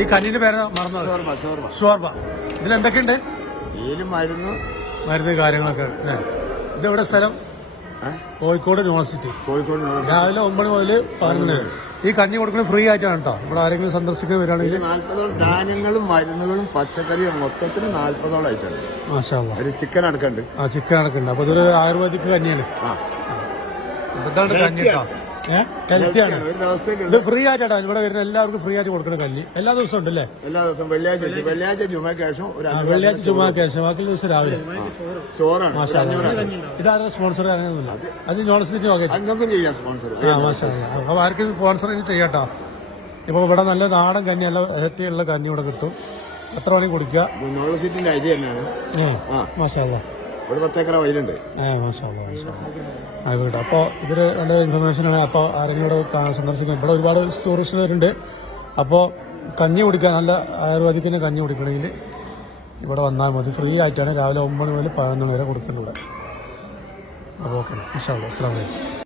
ഈ കഞ്ഞിന്റെ പേര് മറന്നത് ഷോർബ. ഇതിലെന്തൊക്കെയുണ്ട്? മരുന്ന് കാര്യങ്ങളൊക്കെ. ഇതെവിടെ സ്ഥലം? കോഴിക്കോട് യൂണിവേഴ്സിറ്റി. രാവിലെ 9 മുതൽ 11 വരെ. ഈ കഞ്ഞി കൊടുക്കുന്നത് ഫ്രീ ആയിട്ടാണ് കേട്ടോ. ഇവിടെ ആരെങ്കിലും സന്ദർശിക്കാൻ വരികയാണെങ്കിൽ 40 ധാന്യങ്ങളും മരുന്നുകളും പച്ചക്കറിയും മൊത്തത്തിന് 40 ആയിട്ടുണ്ട്. മാഷാ അല്ലാഹ്. ചിക്കൻ അടക്കണ്ട്. ചിക്കൻ അടക്കണ്ട്. അപ്പൊ ഇതൊരു ആയുർവേദിക് കഞ്ഞിയാണ്. ഇതാണ് കഞ്ഞി കേട്ടോ. ഹെൽത്തിയാണ്. ഇത് ഫ്രീ ആയിട്ടാണ് ഇവിടെ വരുന്ന എല്ലാവർക്കും ഫ്രീ ആയിട്ട് കൊടുക്കുന്ന കഞ്ഞി. എല്ലാ ദിവസവും ഉണ്ടല്ലേ? എല്ലാ ദിവസവും വെള്ളിയാഴ്ച ജുമാക്ക് ശേഷം ബാക്കി ദിവസം രാവിലെ ചോറാണ്. ഇതാരും സ്പോൺസർ അങ്ങനെയൊന്നുമില്ല. അത് യൂണിവേഴ്സിറ്റി ചെയ്യാം സ്പോൺസർ. അപ്പൊ ആർക്കും സ്പോൺസർ ചെയ്യാട്ടോ. ഇപ്പൊ ഇവിടെ നല്ല നാടൻ കഞ്ഞി, നല്ല ഹെൽത്തിയുള്ള കഞ്ഞി ഇവിടെ കിട്ടും. എത്ര മണി കുടിക്കുക? യൂണിവേഴ്സിറ്റിന്റെ ഐഡിയ തന്നെയാണ്. മാഷാ അല്ലാഹ്. ഒരു 10 ഏക്കർ വയലുണ്ട്. ആയിക്കോട്ടെ. അപ്പോൾ ഇതൊരു നല്ല ഇൻഫർമേഷനാണ്. അപ്പോൾ ആരെങ്കിലും ഇവിടെ സന്ദർശിക്കാൻ, ഇവിടെ ഒരുപാട് ടൂറിസ്റ്റുകൾ വരുന്നുണ്ട്. അപ്പോൾ കഞ്ഞി കുടിക്കാൻ, നല്ല ആയുർവേദിക്കിൻ്റെ കഞ്ഞി കുടിക്കണമെങ്കിൽ ഇവിടെ വന്നാൽ മതി. ഫ്രീ ആയിട്ടാണ് രാവിലെ 9 മുതൽ 11 വരെ കൊടുക്കുന്നത് ഇവിടെ. അപ്പോൾ ഓക്കെ. ഇൻഷാ അല്ലാഹ്. അസ്സലാമു അലൈക്കും.